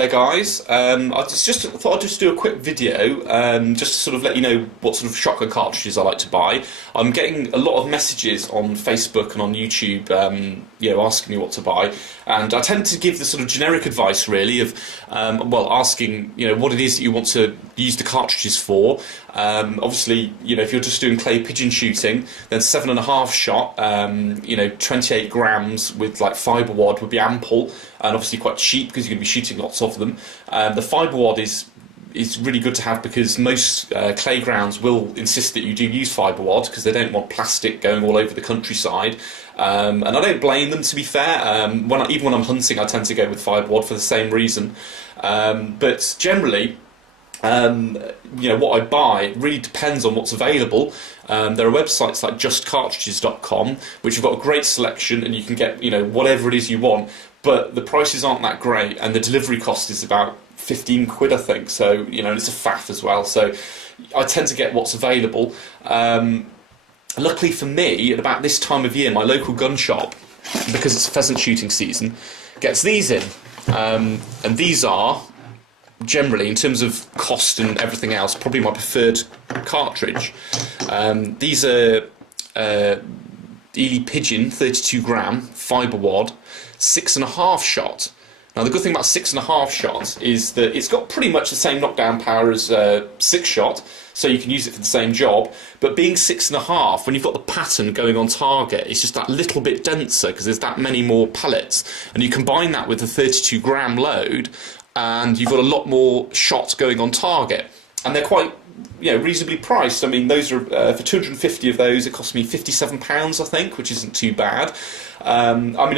there, guys. I just thought I'd just do a quick video, just to sort of let you know what sort of shotgun cartridges I like to buy. I'm getting a lot of messages on Facebook and on YouTube, asking me what to buy, and I tend to give the sort of generic advice, really, of asking what it is that you want to use the cartridges for. Obviously, if you're just doing clay pigeon shooting, then 7.5 shot, 28 grams with like fibre wad would be ample, and obviously quite cheap because you're going to be shooting lots of them. The fibre wad is really good to have because most clay grounds will insist that you do use fibre wad because they don't want plastic going all over the countryside. And I don't blame them, to be fair. Even when I'm hunting, I tend to go with fibre wad for the same reason. But generally, what I buy really depends on what's available. There are websites like justcartridges.com which have got a great selection, and you can get whatever it is you want, but the prices aren't that great, and the delivery cost is about 15 quid, I think. So it's a faff as well. So I tend to get what's available. Luckily for me, at about this time of year, my local gun shop, because it's pheasant shooting season, gets these in, and these are generally, in terms of cost and everything else, probably my preferred cartridge. These are Ely Pigeon 32 gram fibre wad, 6.5 shot. Now the good thing about 6.5 shots is that it's got pretty much the same knockdown power as 6 shot, so you can use it for the same job, but being 6.5, when you've got the pattern going on target, it's just that little bit denser because there's that many more pellets, and you combine that with the 32 gram load, and you've got a lot more shots going on target, and they're quite reasonably priced. I mean, those are for 250 of those, it cost me £57, I think, which isn't too bad. I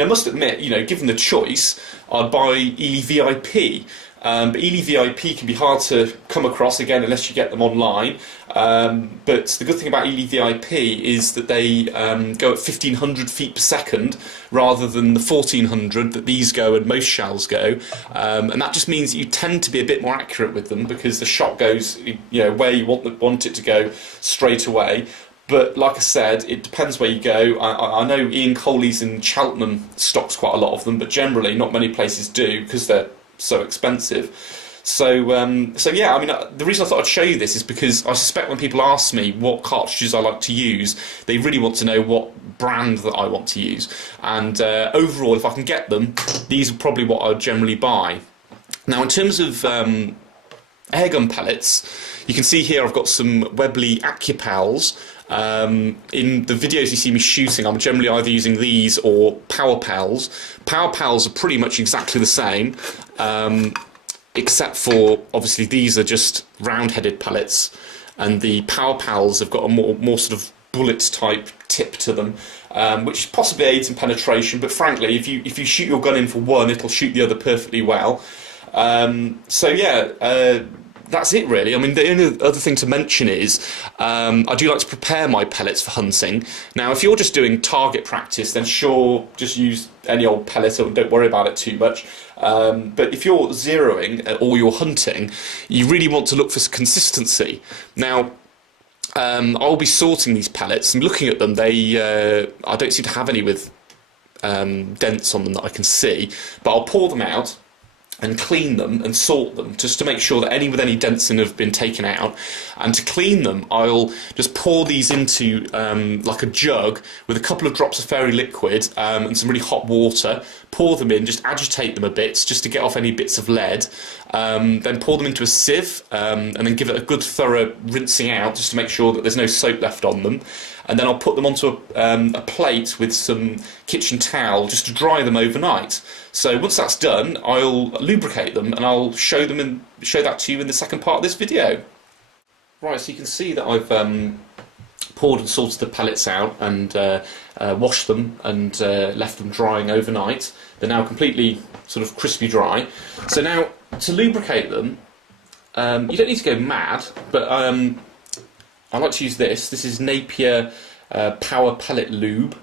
must admit, given the choice, I'd buy Ely VIP. But Ely VIP can be hard to come across, again, unless you get them online. But the good thing about Ely VIP is that they go at 1500 feet per second rather than the 1400 that these go and most shells go. And that just means that you tend to be a bit more accurate with them because the shot goes where you want it to go straight away. But like I said, it depends where you go. I know Ian Coley's in Cheltenham stocks quite a lot of them, but generally not many places do because they're so expensive. So yeah, the reason I thought I'd show you this is because I suspect when people ask me what cartridges I like to use, they really want to know what brand that I want to use. And overall, if I can get them, these are probably what I would generally buy. Now, in terms of airgun pellets, you can see here I've got some Webley AccuPals. In the videos you see me shooting, I'm generally either using these or Power Pals. Power Pals are pretty much exactly the same, except for obviously these are just round-headed pellets, and the Power Pals have got a more sort of bullet-type tip to them, which possibly aids in penetration. But frankly, if you shoot your gun in for one, it'll shoot the other perfectly well. That's it, really. The only other thing to mention is I do like to prepare my pellets for hunting. Now, if you're just doing target practice, then sure, just use any old pellet and don't worry about it too much. But if you're zeroing or you're hunting, you really want to look for consistency. Now, I'll be sorting these pellets and looking at them. I don't seem to have any with dents on them that I can see, but I'll pour them out and clean them and sort them just to make sure that any with any dents in have been taken out. And to clean them, I'll just pour these into like a jug with a couple of drops of fairy liquid and some really hot water. Pour them in, just agitate them a bit just to get off any bits of lead. Then pour them into a sieve and then give it a good thorough rinsing out just to make sure that there's no soap left on them. And then I'll put them onto a plate with some kitchen towel just to dry them overnight. So once that's done, I'll lubricate them and I'll show that to you in the second part of this video. Right, so you can see that I've poured and sorted the pellets out and washed them and left them drying overnight. They're now completely sort of crispy dry. So now, to lubricate them, you don't need to go mad, but I like to use this. This is Napier Power Pellet Lube.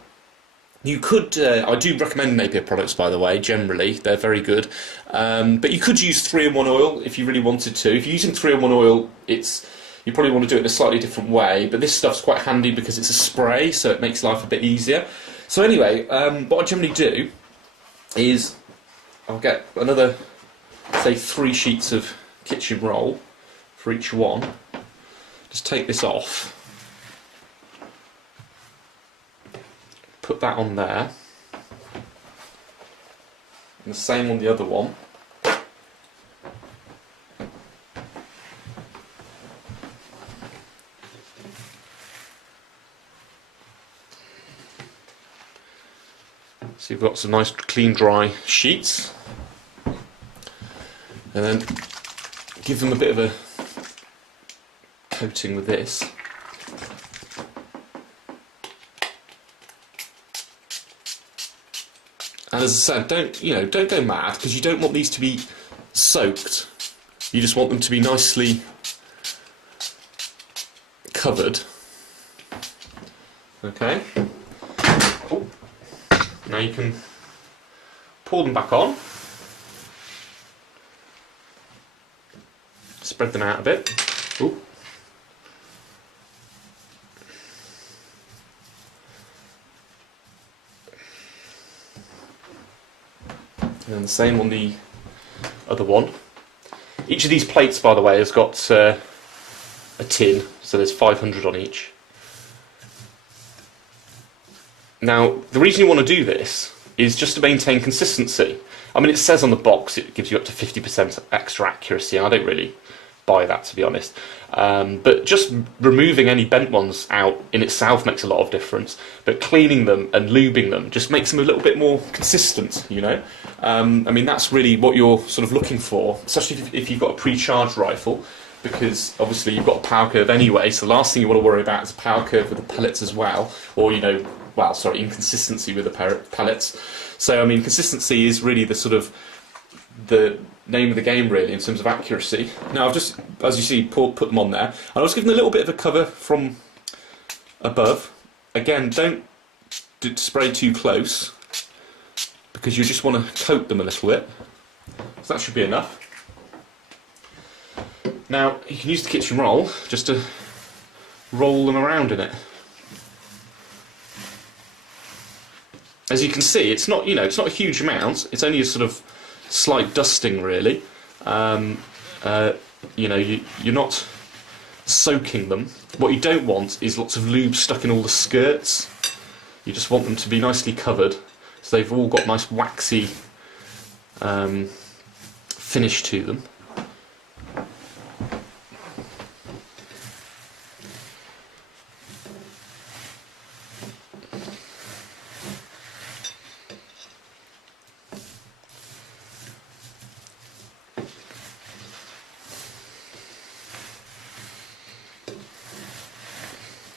You could, I do recommend Napier products, by the way, generally. They're very good. But you could use 3-in-1 oil if you really wanted to. If you're using 3-in-1 oil, you probably want to do it in a slightly different way, but this stuff's quite handy because it's a spray, so it makes life a bit easier. So anyway, what I generally do is I'll get another say 3 sheets of kitchen roll for each one. Just take this off, put that on there, and the same on the other one. So you've got some nice clean dry sheets, and then give them a bit of a coating with this. And as I said, don't go mad, because you don't want these to be soaked. You just want them to be nicely covered. Okay. Oh. Now you can pour them back on. Spread them out a bit. Ooh. And the same on the other one. Each of these plates, by the way, has got a tin, so there's 500 on each. Now, the reason you want to do this is just to maintain consistency. I mean, it says on the box it gives you up to 50% extra accuracy, and I don't really buy that, to be honest. But just removing any bent ones out in itself makes a lot of difference. But cleaning them and lubing them just makes them a little bit more consistent, you know. I mean, that's really what you're sort of looking for, especially if you've got a pre-charged rifle, because obviously you've got a power curve anyway, so the last thing you want to worry about is a power curve with the pellets as well, or, you know, well, sorry, inconsistency with the pellets. So, I mean, consistency is really the sort of the name of the game, really, in terms of accuracy. Now, I've just, as you see, put them on there. I was given a little bit of a cover from above. Again, don't spray too close, because you just want to coat them a little bit. So that should be enough. Now, you can use the kitchen roll just to roll them around in it. As you can see, it's not, it's not a huge amount. It's only a sort of slight dusting, really. You're not soaking them. What you don't want is lots of lube stuck in all the skirts. You just want them to be nicely covered, so they've all got nice waxy finish to them.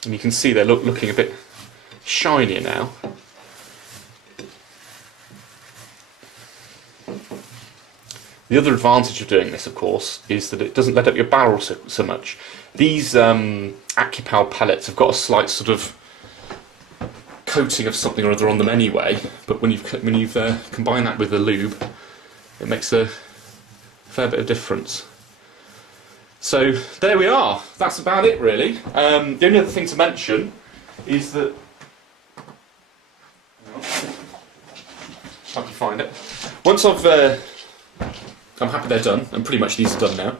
And you can see they're looking a bit shinier now. The other advantage of doing this, of course, is that it doesn't let up your barrel so much. These AccuPal pellets have got a slight sort of coating of something or other on them anyway, but when you've combined that with the lube, it makes a fair bit of difference. So there we are. That's about it, really. The only other thing to mention is that, hope you find it. Once I'm happy they're done, and pretty much these are done now.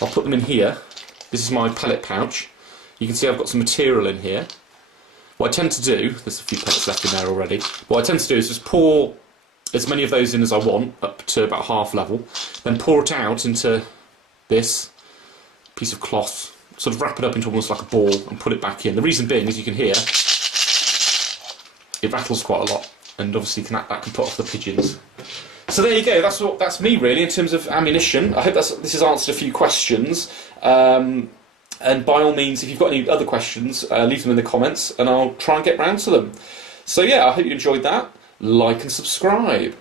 I'll put them in here. This is my pellet pouch. You can see I've got some material in here. What I tend to do, there's a few pellets left in there already. What I tend to do is just pour as many of those in as I want, up to about half level, then pour it out into this piece of cloth, sort of wrap it up into almost like a ball and put it back in. The reason being, as you can hear, it rattles quite a lot, and obviously that can put off the pigeons. So there you go, that's me really in terms of ammunition. I hope this has answered a few questions, and by all means, if you've got any other questions, leave them in the comments and I'll try and get round to them. So yeah, I hope you enjoyed that. Like and subscribe.